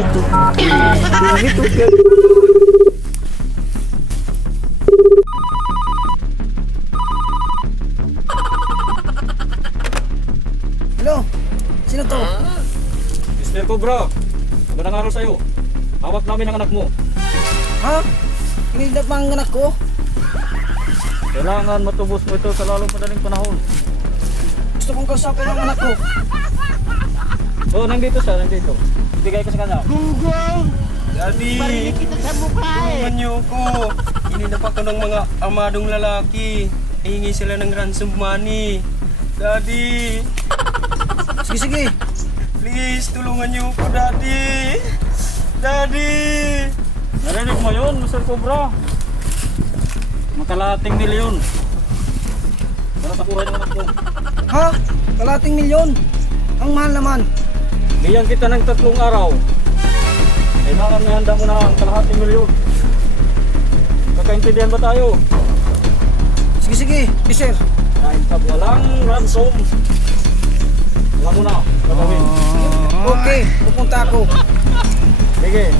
nito. Nito. Hello? Sino to? Mr. Cobra, magandang araw sa'yo. Hawak namin ang anak mo. Ha? Hinilap pa ang anak ko? Kailangan matubos mo ito sa lalong madaling panahon. Gusto kong kausapin ang anak ko. Oo, nandito siya, nandito. Ibigay ko sa kanya. Daddy, tulungan niyo ako. Ininap ako ng mga amadong lalaki. Hihingi sila ng ransom money. Daddy, Sige. please, tulungan niyo ako, Daddy. Daddy! Narinig mo yun, Mr. Cobra? Makalahating milyon. Para sa buhay ng anak mo. Ha? Kalating milyon? Ang mahal naman. Bigyan kita ng 3 araw. Kailangan may handa mo na ang kalahating milyon. Kakaintindihan ba tayo? Sige. Sir. Dahil sa walang ransom. Alam mo na, gagawin. Okay, pupunta ako. Sige.